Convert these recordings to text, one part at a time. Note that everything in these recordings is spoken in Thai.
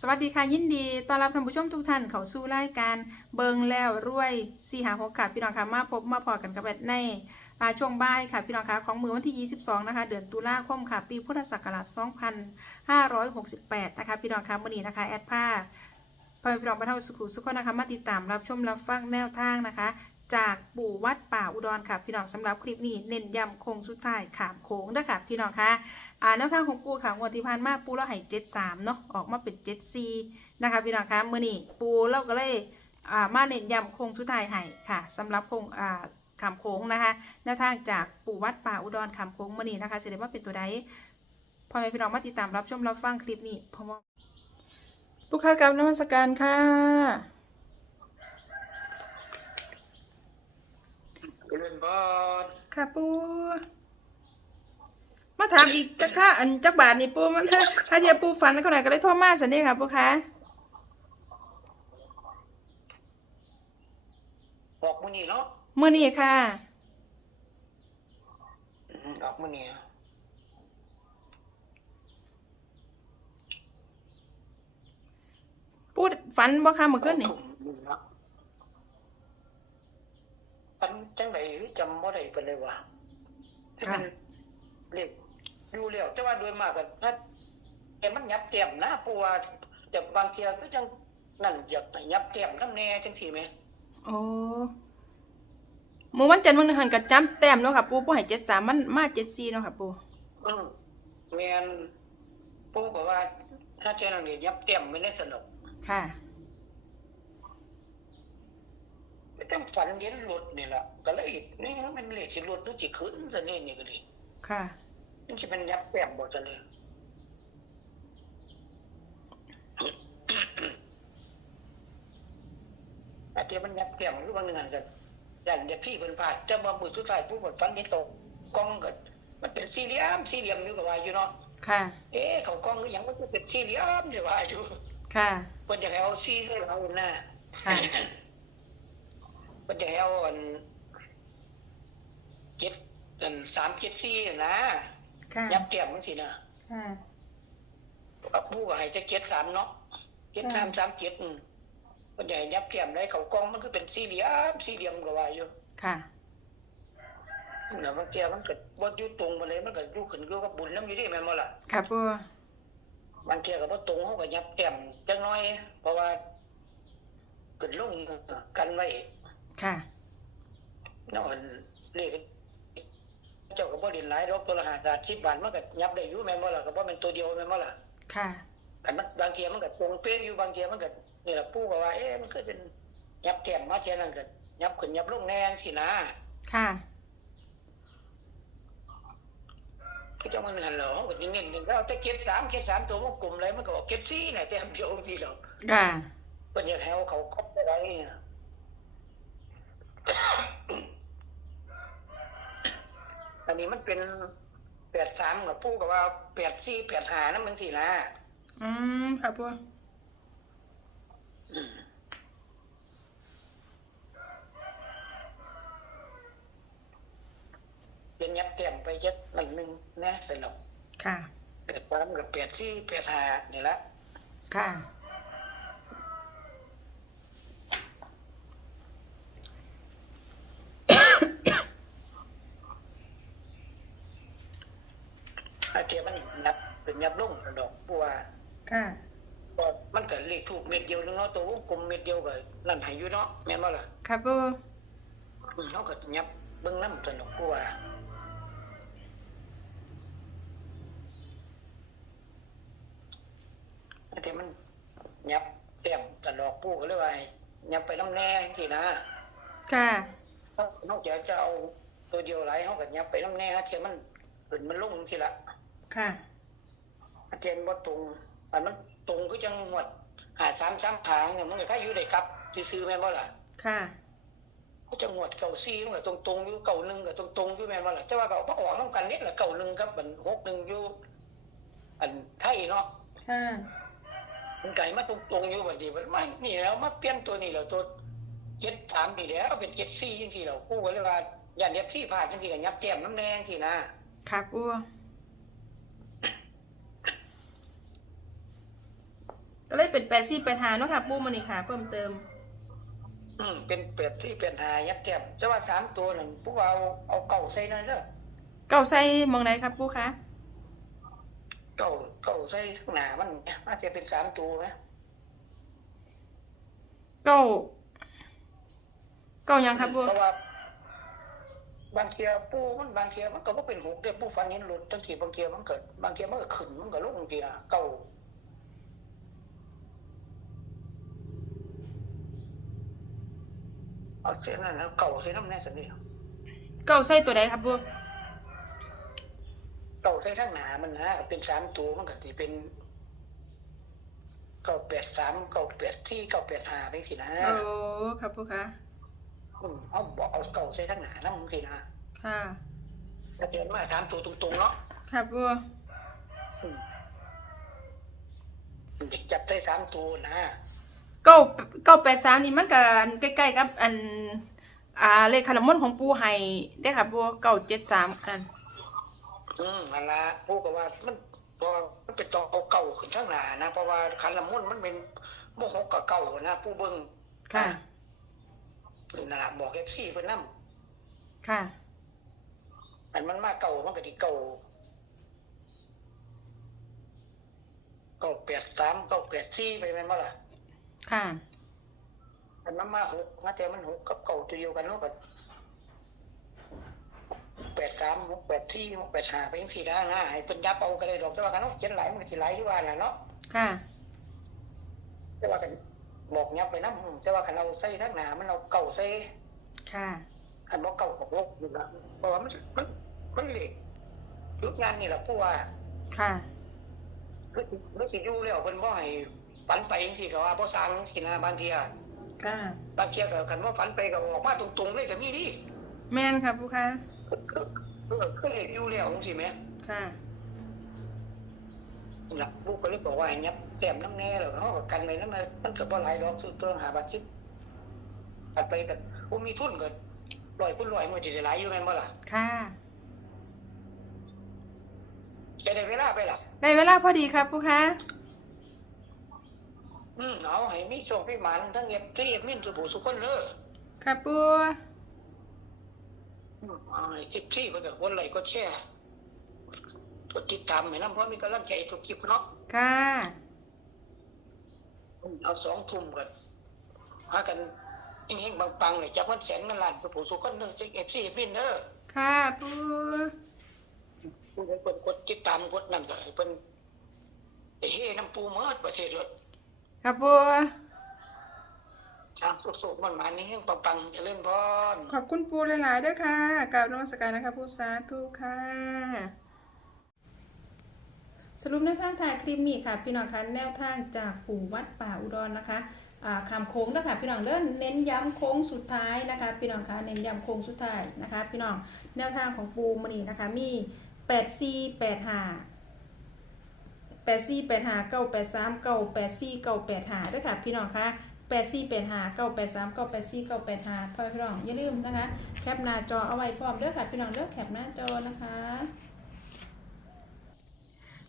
สวัสดีค่ะยินดีต้อนรับท่านผู้ชมทุกท่านเข้าสู่รายการเบิงแล้วรวยสี่หาหกค่ะพี่น้องค่ะมาพบมาพอกันกับแบบในอ่าช่วงบ่ายค่ะพี่น้องค่ะของมือวันที่ 22 นะคะ เดือนตุลาคมค่ะ ปีพุทธศักราช 2568 นะคะ พี่น้องค่ะมื้อนี้นะคะแอดผ้าพอพี่น้องบรรเท่าสุขุสุขนนะคะมาติดตามรับชมรับฟังแนวทางนะคะ จากปู่วัดป่าอุดรค่ะ พี่น้องสำหรับคลิปนี้เน้นย้ำโค้งสุดท้ายขามโค้งด้วยค่ะ พี่น้องคะอ่าแนวทางของปูค่ะงวดที่ผ่านมาปูเราให้เจ็ดสามเนาะออกมาเป็นเจ็ดสี่นะคะพี่น้องคะเมื่อนี้ปูเราก็เลยอ่ามาเน้นย้ำโค้งสุดท้ายให้ค่ะสำหรับโค้งอ่าขามโค้งนะคะแนวทางจากปู่วัดป่าอุดรขามโค้งเมื่อนี้นะคะแสดงว่าเป็นตัวใดพ่อแม่พี่น้องมาติดตามรับชมรับฟังคลิปนี้พร้อมๆปูค่ะกับนมัสการค่ะ เรียนบอลค่ะปูมาถามอีกจักค่ะอันจักบาทนี่ปูมันถ้าเทียบปูฝันเขาไหนก็เลยโทรมาสันนี่ค่ะปูคะบอกมือนี่เนาะมื่อนี้ค่ะอืมออกมือนี่พูดฝันบ่ค่ะเมื่อคืนนี่ ปัน จังไดจำบ่ได้ไปเลยว่ะที่มันเรียกอยู่แล้วแต่ว่าโดยมากก็ถ้าแต่มันยับแก้มนะปูว่าแต่บางเทีก็จังนั่นอยากยับแก้มน้ำแน่จังซี่แหมโอ้มื่อวันจันทร์วันหันกับจำแต้มเนาะค่ะปูปูให้เจ็ดสามมันมาเจ็ดสี่เนาะค่ะปูอืมแม่นปูก็ว่า ถ้าเจ้านั่นนี่ยับแก้มไม่ได้สนุกค่ะ ไม่ต้อง ฝันเห็นรถนี่ล่ะก็เลยนี่มันเลขสิรถนึกสิขึ้นซะนี่นี่ก็ดีค่ะมันจะเป็นยับแป๊บบ่จะเลยอาจจะมันยับแป๊บหรือบางงานก็ยันเดี๋ยวพี่เพิ่นพลาดแต่บ่มือสุดท้ายผู้เพิ่นฟันนี่ตกกล้องก็มันเป็นสี่เหลี่ยมสี่เหลี่ยมอยู่ก็ว่าอยู่เนาะค่ะ เอ๊ะเขากล้องคือหยังมันก็เป็นสี่เหลี่ยมเดี๋ยวว่าอยู่ค่ะเพิ่นอยากให้เอาสี่ใส่เอาหน้าค่ะ เพิ่นอยากให้เอาอันเจ็ดอันสามเจ็ดสี่นะค่ะยับแก้มจังซี่นะค่ะกับผู้ก็ให้จะเจ็ดสามเนาะเจ็ดสามสามเจ็ดอืมมันใหญ่ยับแก้มได้เขากล้องมันก็เป็นสี่เหลี่ยมสี่เหลี่ยมก็ว่าอยู่ค่ะนะบางเทีมันก็บ่อยู่ตรงมาเลยมันก็อยู่ขึ้นอยู่กับบุญน้ำอยู่ดิแม่นบ่ล่ะค่ะปูบางเทีก็บ่ตรงเฮาก็ยับแก้มจังน้อย เพราะว่าเกิดลงกันไว้ ค่ะเนาะอันเลขเจ้าก็บ่เด่นหลายดอกตัวละ5บาท10บาทมันก็ยับได้อยู่แม่นบ่ล่ะก็บ่แม่นตัวเดียวแม่นบ่ล่ะค่ะกันมันบางทีมันก็ตรงเป๊ะอยู่บางทีมันก็นี่ล่ะปู่ก็ว่าเอ๊ะมันก็เป็นยับแก้มมาเทียนั้นก็ยับขึ้นยับลงแน่จังซี่นะค่ะคือจะมันหันเหรอก็เน้นๆแล้วแต่เก็บสามเก็บสามตัวมันกลุ่มอะไรมันก็ออกเก็บสี่น่ะแต่อันเดียวทีเดียวค่ะเพิ่นอยากให้เอาเขาครบไปไว้เนี่ยอันนี้มันเป็นแปดสามกับปู่กับว่าแปดสี่แปดห้านั่นมันสินะอืมค่ะปูอืมเป็นยับเต็มไปจักนั่นหนึ่งนะสนุกค่ะแปดสามกับแปดสี่แปดห้านี่ละค่ะ อาเทียมันยับเป็นยับลงสนุกเพราะว่าค่ะก็มันก็เลขถูกเม็ดเดียวนึงเนาะตัววงกลมเม็ดเดียวก็นั่นให้อยู่เนาะแม่นบ่ล่ะค่ะปูอืมเขาก็ยับเบิ่งน้ำสนุกกว่าอาเทียมันยับแต้มตลอกปู่ก็เลยว่าให้ยับไปน้ำแน่ทีนะค่ะนอกจากจะเอาตัวเดียวหลายเขาก็ยับไปน้ำแน่ฮะเทียมันขึ้นมันลงทีละ ค่ะอาเทียนบ่ตรงอันมันตรงคือจังหวดหาสามสามทางเนี่ยมันก็แค่อยู่ได้ครับที่ซื้อแม่นบ่ล่ะค่ะก็จังหวดเก่าซีมันก็ตรงตรงๆอยู่เก่าหนึ่งก็ตรงตรงๆอยู่แม่นบ่ล่ะแต่ว่าก็เอาบ่ออกน้ำกันนิดละเก่าหนึ่งครับมันหกหนึ่งอยู่อันไทยเนาะค่ะมันไก่มาตรงตรงๆอยู่บัดนี้มันไม่นี่แล้วมาเปลี่ยนตัวนี้แล้วตัวเจ็ดสามนี่แล้วเป็นเจ็ดสี่จังซี่แล้วกูก็เลยว่าอย่าเนียบที่ผ่านจังซี่ก็ยับแก้มน้ำแดงสินะค่ะปูก็ เลยเลยเป็นแปดสี่แปดหาเนาะค่ะปูมันนี่ค่ะเพิ่มเติม อืมเป็นเป็ดที่เป็นหายัดแต้มแต่ว่าสามตัวนั่นผู้เอาเอาเก่าใส่นั่นเด้อเก้าใส่หมองไหนครับปูคะเก่าเก่าใส่ข้างหน้ามันอาจจะเป็นสามตัวไหมเก้าเก้ายังครับปูเพราะว่า บางเทียปูมันบางเทียมันก็บ่เป็นหกเด้อปูฟันเห็นหลุดทั้งทีบางเทียมันเกิด บางเทียมันก็ขึ้นมันก็ลงบางทีนะเก่า เอาเส้นนั่นนะเก่าใส่น้ำแน่สันนี่เก้าใส่ตัวใดครับปูเก่าใส่ทั้งหนามันนะเป็นสามตัวมันก็สิเป็นเก้าแปดสามเก้าแปดที่เก้าแปดห้าไปสินะโอ้ครับปูคะอืมเอาบอกเอาเก่าใส่ทั้งหนานะมึงสินะค่ะถ้าเจอมาสามตัวตรงๆเนาะครับปูอืมจับได้สามตัวนะ เก้าเก้าแปดสามนี่มันกับใกล้ๆกับอันอ่าเลขขนมมนต์ของปูไห้ได้อค่ะปูเก้าเจ็ดสามอันอืมนั่นละพูดก็ว่ามันเพราะว่ามันเป็นตัวเอาเก่าขึ้นทั้งหนานะ เพราะว่าขันละมุนมันเป็นโมหกกับเก่านะผู้เบิ้งค่ะนั่นละบอกเอฟซีเพิ่นนํค่ะ อันมันมาเก่ามันก็ที่เก่าเก่าแปดสามเก่าแปดสี่ไปแม่นบ่ล่ะ ค่ะอันมันมาหกมาแต่มันหกกับเก่าตัวเดียวกันเนาะก็แปดสามหกแปดสี่หกแปดห้าไปยังสี่ได้นะให้เพิ่นยับเอาก็ได้ดอกแต่ว่ากันเนาะเขียนหลายมันก็สิหลายที่ว่าน่ะเนาะค่ะแต่ว่ากันบอกยับไปนะแต่ว่าคันเราใส่ทั้งหนามันเราเก่าใส่ค่ะคันบ่เก่ากับลกอยู่ละเพราะว่ามันมันมันเหล็กยุคงานนี่แหละผู้ว่าค่ะรู้สึกรู้สึกอยู่แล้วเพิ่นบ่ให้ ฝันไปจังซี่ก็ว่าบ่สร้างสินะบางเทียค่ะ บางเทียก็คันว่าฝันไปก็ออกมาตรงๆเลยก็มีดิแม่นครับปูคะคือคือคือคือเหล็กอยู่แล้วจังซี่แหมค่ะน่ะผู้ก็เลยบอกว่าให้ยับแต้มน้ำแน่แล้วเฮาก็กันไว้นำมันก็บ่หลายดอกสุดตัวหาบาทสิบตัดไปกันบ่มีทุนก็ร้อยคูณร้อยมันสิได้หลายอยู่แม่นบ่ล่ะค่ะ จะได้เวลาไปล่ะ ได้เวลาพอดีครับปูคะ อืมเอาให้มีโชคมีหมันทั้งเอฟที่เอฟมินสุผู้สุคนเลยครับปูอืมเอาให้สิบสี่เพิ่นก็คนไหลค์ก็แชร์กดติดตามให้นำเพราะมีกำลังใจทุกคลิปเนาะค่ะอืมเอาสองทุ่มกันหากันเฮงๆปังๆเลยจับเงินแสนเงินล้านสุผู้สุคนเด้อเอฟซีเอฟมินเด้อค่ะปูผู้ใดเพิ่นกดติดตามกดนั่นก็ให้เพิ่นได้เฮ้น้ำปูเมิดประเทศรถ ครับปูทางสุกๆมันมานี่เฮงปังๆเจะเล่นพรขอบคุณปูหลายๆด้วยค่ะกราบนมัสการนะคะปูสาธุค่ะ สรุปแนวทางถ่ายคลิปนี้ค่ะ พี่น้องคะแนวทางจากปู่วัดป่าอุดรนะคะอ่าคำโค้งนะคะพี่น้องเล่นเน้นย้ำโค้งสุดท้ายนะคะพี่น้องคะเน้นย้ำโค้งสุดท้ายนะคะ พี่น้องแนวทางของปูมณีนะคะมี8 4 8 5 8 4 8 5 9 8 3 9 8 4 9 8 5ด้วยค่ะพี่น้องคะ8 4 8 5 9 8 3 9 8 4 9 8 5พ่อพี่น้องอย่าลืมนะคะ แคปหน้าจอเอาไว้พร้อมเด้อค่ะพี่น้องเด้อแคปหน้าจอนะคะ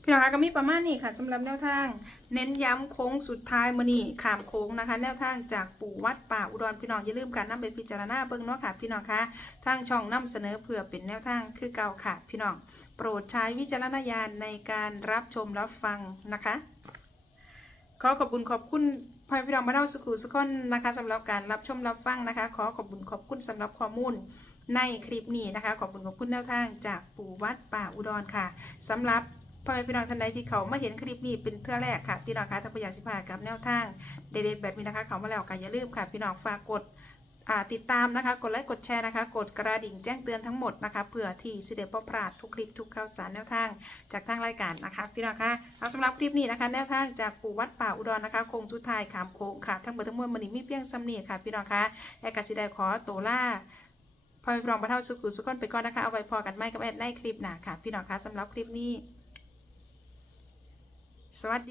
พี่น้องคะก็มีประมาณนี้ค่ะสำหรับแนวทาง เน้นย้ำโค้งสุดท้ายมือนี่ขามโค้งนะคะ แนวทางจากปู่วัดป่าอุดรพี่น้องอย่าลืมการนำไปพิจารณาเบิ่งเนาะค่ะ พี่น้องคะทางช่องนำเสนอเพื่อเป็นแนวทางคือเก่าค่ะ พี่น้องโปรดใช้วิจารณญาณในการรับชมรับฟังนะคะขอขอบคุณขอบคุณพ่อพี่น้องมาเท่าสุขุสุขคนนะคะสำหรับการรับชมรับฟังนะคะ ขอขอบคุณขอบคุณสำหรับข้อมูลในคลิปนี้นะคะ ขอบคุณขอบคุณแนวทางจากปู่วัดป่าอุดรค่ะสำหรับ พ่อแม่พี่น้องท่านใดที่เขามาเห็นคลิปนี้เป็นเทื่อแรกค่ะพี่น้องคะถ้าประหยัดสิพากับแนวทางเด็ดๆแบบนี้นะคะเขามาแล้วก็อย่าลืมค่ะ พี่น้องฝากกดติดตามนะคะ กดไลค์ กดแชร์นะคะ กดกระดิ่งแจ้งเตือนทั้งหมดนะคะเพื่อที่สิเดบ่พลาดทุกคลิปทุกข่าวสารแนวทางจากทางรายการนะคะ พี่น้องคะเอาสำหรับคลิปนี้นะคะ แนวทางจากปู่วัดป่าอุดรนะคะโคงสุดท้ายขามโค้งค่ะ ทั้งหมดทั้งมวลมันนี้มีเพียงสำเนียค่ะ พี่น้องคะแอกาสิได้ขอโตล่าพอแม่พี่น้องประเท่าสุขุสุขคนไปก่อนนะคะ เอาไว้พอกันไม่กับแอดในคลิปหน้าค่ะ พี่น้องคะสำหรับคลิปนี้ สวัสดี